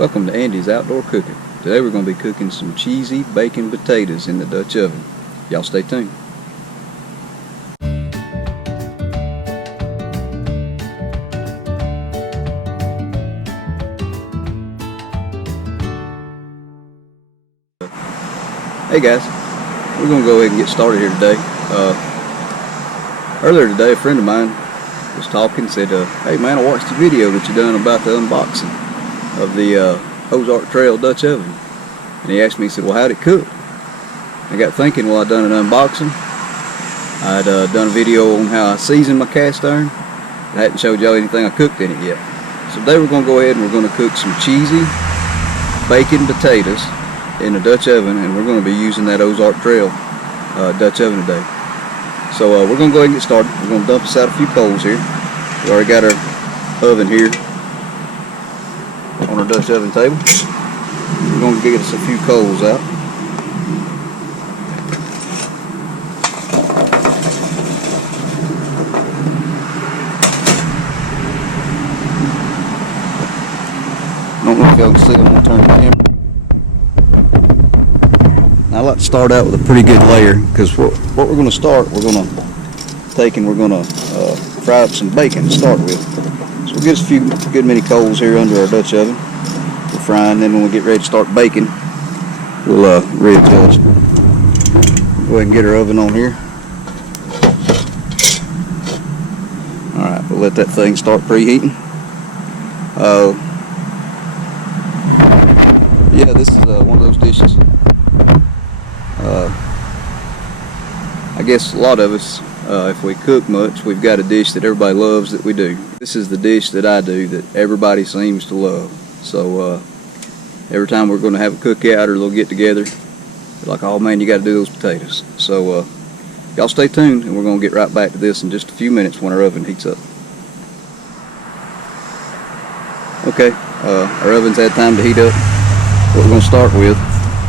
Welcome to Andy's Outdoor Cooking. Today we're going to be cooking some cheesy bacon potatoes in the Dutch oven. Y'all stay tuned. Hey guys, we're going to go ahead and get started here today. Earlier today a friend of mine was talking, said, hey man, I watched the video that you done about the unboxing of the Ozark Trail Dutch oven. And he asked me, he said, well, how'd it cook? I got thinking, well, I'd done an unboxing. I'd done a video on how I seasoned my cast iron. I hadn't showed y'all anything I cooked in it yet. So today we're going to go ahead and we're going to cook some cheesy bacon potatoes in a Dutch oven, and we're going to be using that Ozark Trail Dutch oven today. So we're going to go ahead and get started. We're going to dump us out a few coals here. We already got our oven here on our Dutch oven table. We're going to get us a few coals out. I don't know if y'all can see, I'm going to turn the camera. Now, I like to start out with a pretty good layer, because what we're going to start, we're going to take and we're going to fry up some bacon to start with. So we'll get us a few good many coals here under our Dutch oven. We're frying, then when we get ready to start baking, we'll readjust. Go ahead and get our oven on here. Alright, we'll let that thing start preheating. Yeah, this is one of those dishes. I guess a lot of us, if we cook much, we've got a dish that everybody loves that we do. This is the dish that I do that everybody seems to love. So every time we're going to have a cookout or a little get together, they're like, oh man, you got to do those potatoes. So y'all stay tuned, and we're going to get right back to this in just a few minutes when our oven heats up. Okay, our oven's had time to heat up. What we're going to start with,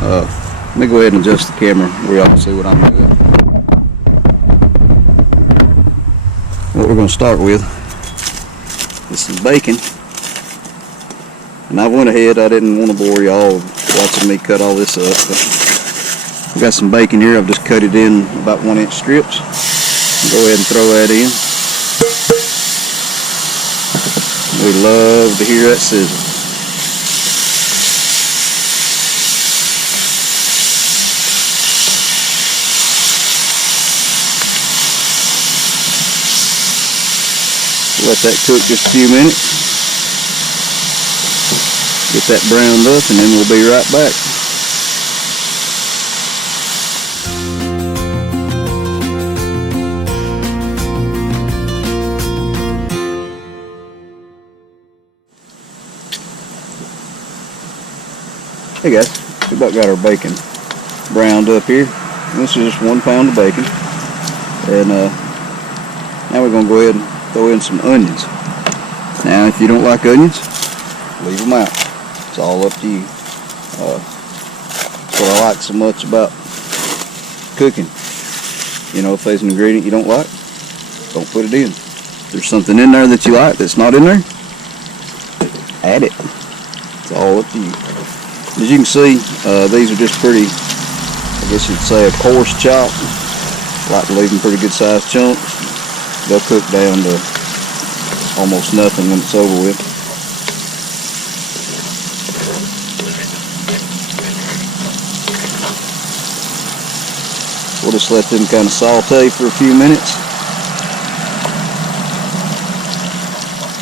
let me go ahead and adjust the camera where y'all can see what I'm doing. What we're going to start with is some bacon. And I went ahead, I didn't want to bore y'all watching me cut all this up, but I've got some bacon here. I've just cut it in about 1-inch strips. Go ahead and throw that in. We love to hear that sizzle. Let that cook just a few minutes. Get that browned up, and then we'll be right back. Hey guys, we about got our bacon browned up here. This is just 1 pound of bacon. And now we're going to go ahead and throw in some onions. Now, if you don't like onions, leave them out. It's all up to you. That's what I like so much about cooking. You know, if there's an ingredient you don't like, don't put it in. If there's something in there that you like that's not in there, add it. It's all up to you. As you can see, these are just pretty, I guess you'd say, a coarse chop. I like to leave them pretty good sized chunks. They'll cook down to almost nothing when it's over with. We'll just let them kind of saute for a few minutes,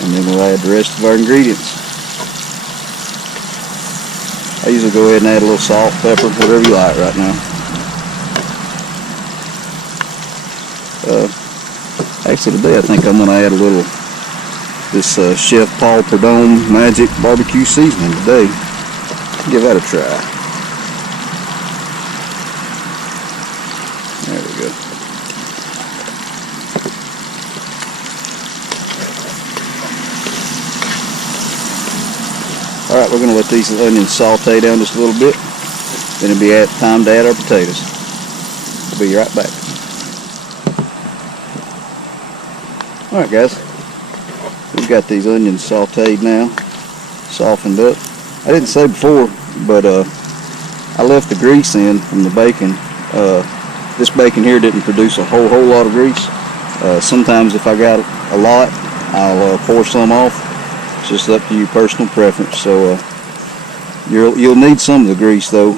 and then we'll add the rest of our ingredients. I usually go ahead and add a little salt, pepper, whatever you like right now. Actually today I think I'm going to add a little this Chef Paul Prudhomme Magic Barbecue Seasoning today. Give that a try. There we go. Alright, we're going to let these onions saute down just a little bit. Then it'll be time to add our potatoes. We'll be right back. Alright guys, we've got these onions sauteed now, softened up. I didn't say before, but I left the grease in from the bacon. This bacon here didn't produce a whole lot of grease. Sometimes if I got a lot, I'll pour some off. It's just up to you, personal preference. So you'll need some of the grease though,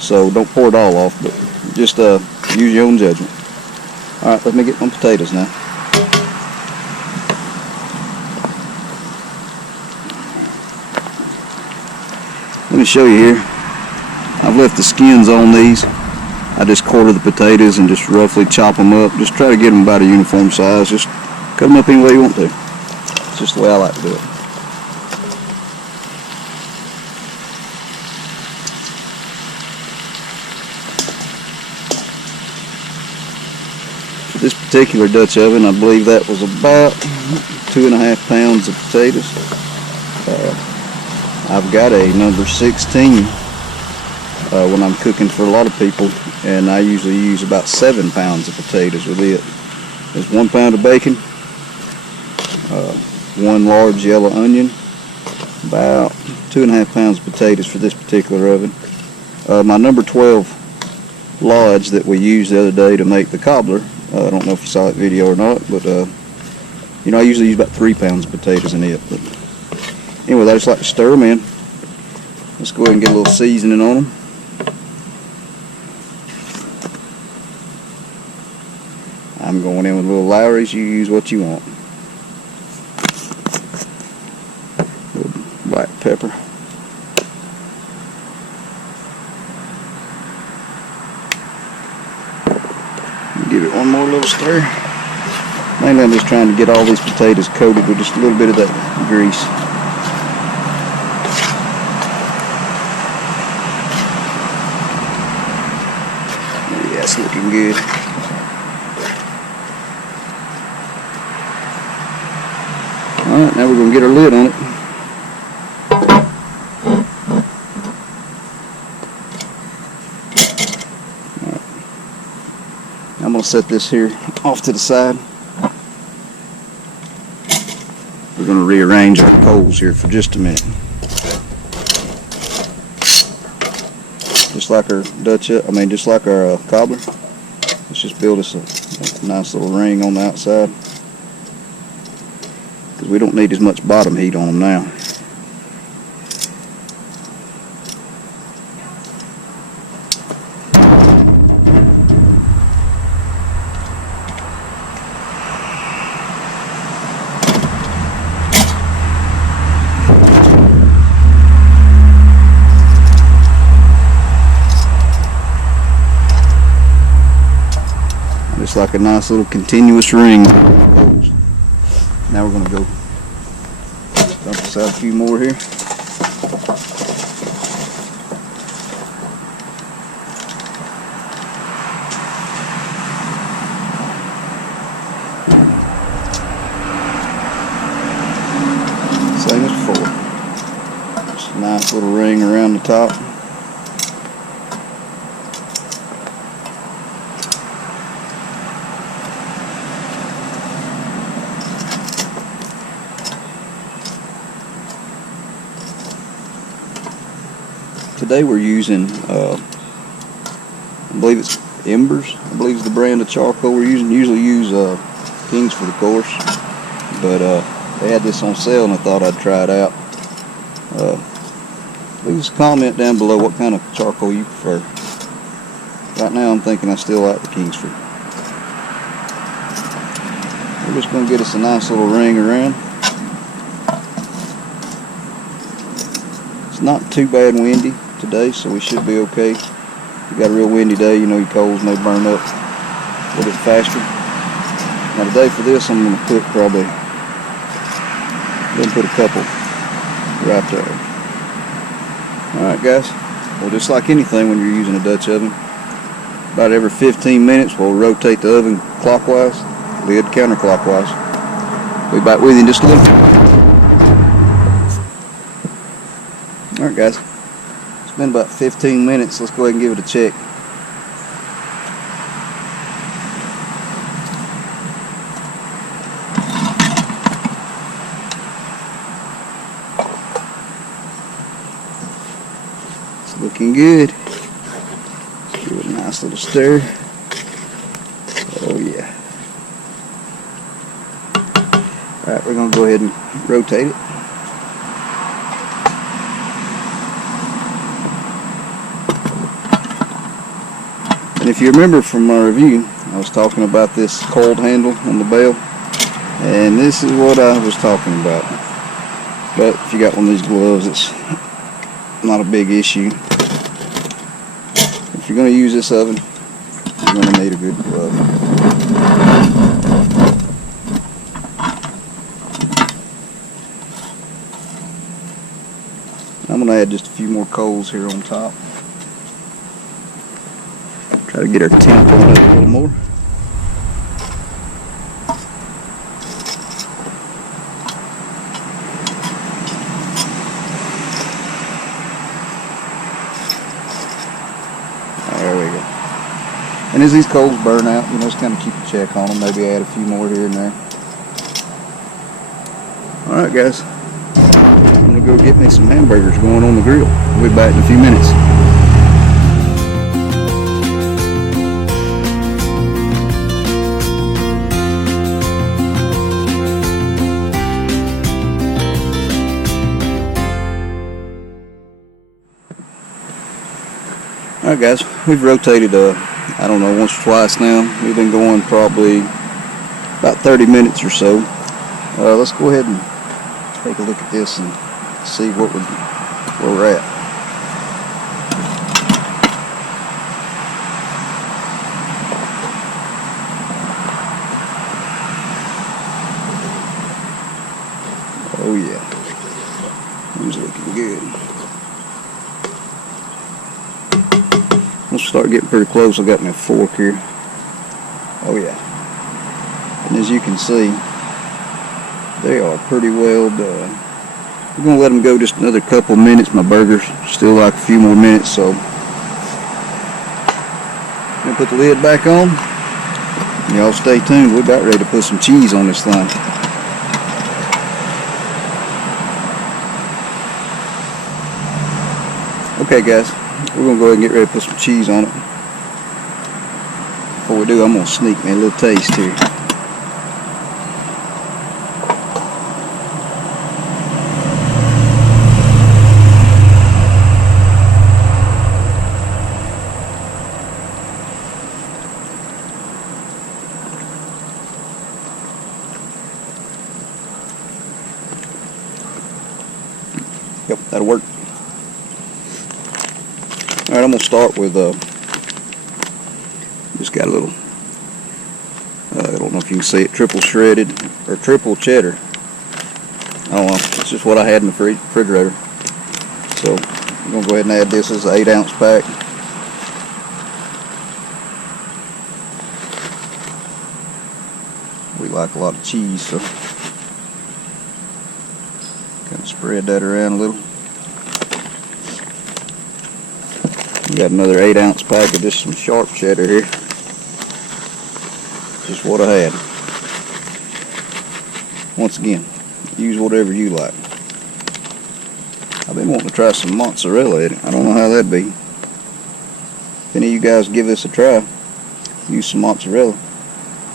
so don't pour it all off, but just use your own judgment. Alright, let me get my potatoes now. Let me show you here. I've left the skins on these. I just quarter the potatoes and just roughly chop them up. Just try to get them about a uniform size. Just cut them up any way you want to. It's just the way I like to do it. For this particular Dutch oven, I believe that was about 2.5 pounds of potatoes. I've got a number 16 when I'm cooking for a lot of people, and I usually use about 7 pounds of potatoes with it. There's 1 pound of bacon, 1 large yellow onion, about 2.5 pounds of potatoes for this particular oven. My number 12 Lodge that we used the other day to make the cobbler, I don't know if you saw that video or not, but you know, I usually use about 3 pounds of potatoes in it. But anyway, I just like to stir them in. Let's go ahead and get a little seasoning on them. I'm going in with a little Lawry's. You use what you want. A little black pepper. Give it one more little stir. Mainly I'm just trying to get all these potatoes coated with just a little bit of that grease. Yeah, it's looking good. Alright, now we're going to get our lid on it. Alright. I'm going to set this here off to the side. We're going to rearrange our coals here for just a minute. Just like our just like our cobbler. Let's just build us a nice little ring on the outside, because we don't need as much bottom heat on them now. Just like a nice little continuous ring. Now we're going to go dump us out a few more here. Same as before. Just a nice little ring around the top. Today we're using, I believe it's Embers. I believe it's the brand of charcoal we're using. Usually use Kingsford, of course, but they had this on sale and I thought I'd try it out. Leave us a comment down below what kind of charcoal you prefer. Right now I'm thinking I still like the Kingsford. We're just going to get us a nice little ring around. It's not too bad windy today, so we should be okay. If you got a real windy day, you know your coals may burn up a little bit faster. Now today for this, I'm going to put probably, put a couple right there. Alright guys, well, just like anything when you're using a Dutch oven, about every 15 minutes we'll rotate the oven clockwise, lid counterclockwise. We'll be back with you in just a little. Alright guys, it's been about 15 minutes. Let's go ahead and give it a check. It's looking good. Give it a nice little stir. Oh yeah. Alright, we're going to go ahead and rotate it. And if you remember from my review, I was talking about this coiled handle on the bell, and this is what I was talking about. But if you got one of these gloves, it's not a big issue. If you're going to use this oven, you're going to need a good glove. I'm going to add just a few more coals here on top. Try to get our temp on up a little more. There we go. And as these coals burn out, you know, just kind of keep a check on them. Maybe add a few more here and there. Alright guys, I'm going to go get me some hamburgers going on the grill. We'll be back in a few minutes. Alright guys, we've rotated I don't know, once or twice now. We've been going probably about 30 minutes or so. Let's go ahead and take a look at this and see where we're at. Oh yeah, it's looking good. We'll start getting pretty close. I got my fork here. Oh yeah. And as you can see, they are pretty well done. We're going to let them go just another couple minutes. My burgers still like a few more minutes, so I'm going to put the lid back on. Y'all stay tuned. We're about ready to put some cheese on this thing. Okay guys, we're going to go ahead and get ready to put some cheese on it. Before we do, I'm going to sneak me a little taste here. Yep, that'll work. Alright, I'm going to start with, just got a little, I don't know if you can see it, triple shredded, or triple cheddar. I don't know, it's just what I had in the refrigerator. So, I'm going to go ahead and add this as an 8-ounce pack. We like a lot of cheese, so kind of spread that around a little. We got another 8-ounce pack of just some sharp cheddar here. Just what I had. Once again, use whatever you like. I've been wanting to try some mozzarella in it. I don't know how that'd be. If any of you guys give this a try, use some mozzarella,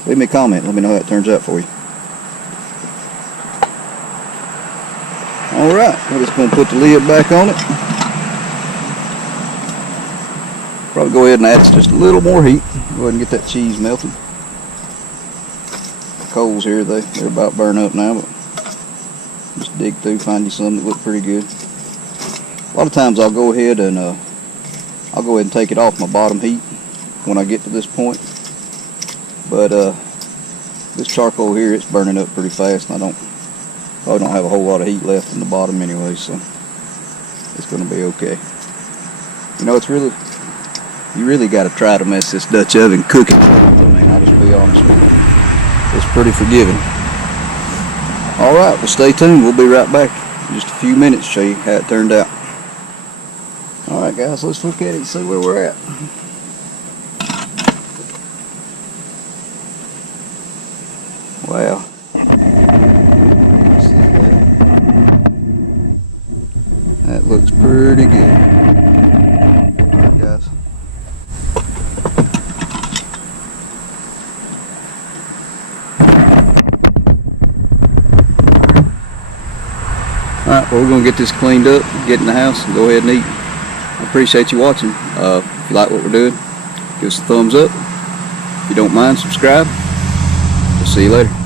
leave me a comment. Let me know how it turns out for you. Alright, we're just going to put the lid back on it. Probably go ahead and add just a little more heat. Go ahead and get that cheese melted. The coals here, they're about burned up now, but just dig through, find you some that look pretty good. A lot of times I'll go ahead and take it off my bottom heat when I get to this point. But this charcoal here, it's burning up pretty fast, and I probably don't have a whole lot of heat left in the bottom anyway, so it's going to be okay. You know, you really got to try to mess this Dutch oven cooking. I mean, I'll just be honest with you. It's pretty forgiving. Alright, well stay tuned. We'll be right back in just a few minutes to show you how it turned out. Alright guys, let's look at it and see where we're at. Wow. That looks pretty good. Alright, well, we're going to get this cleaned up, get in the house, and go ahead and eat. I appreciate you watching. If you like what we're doing, give us a thumbs up. If you don't mind, subscribe. We'll see you later.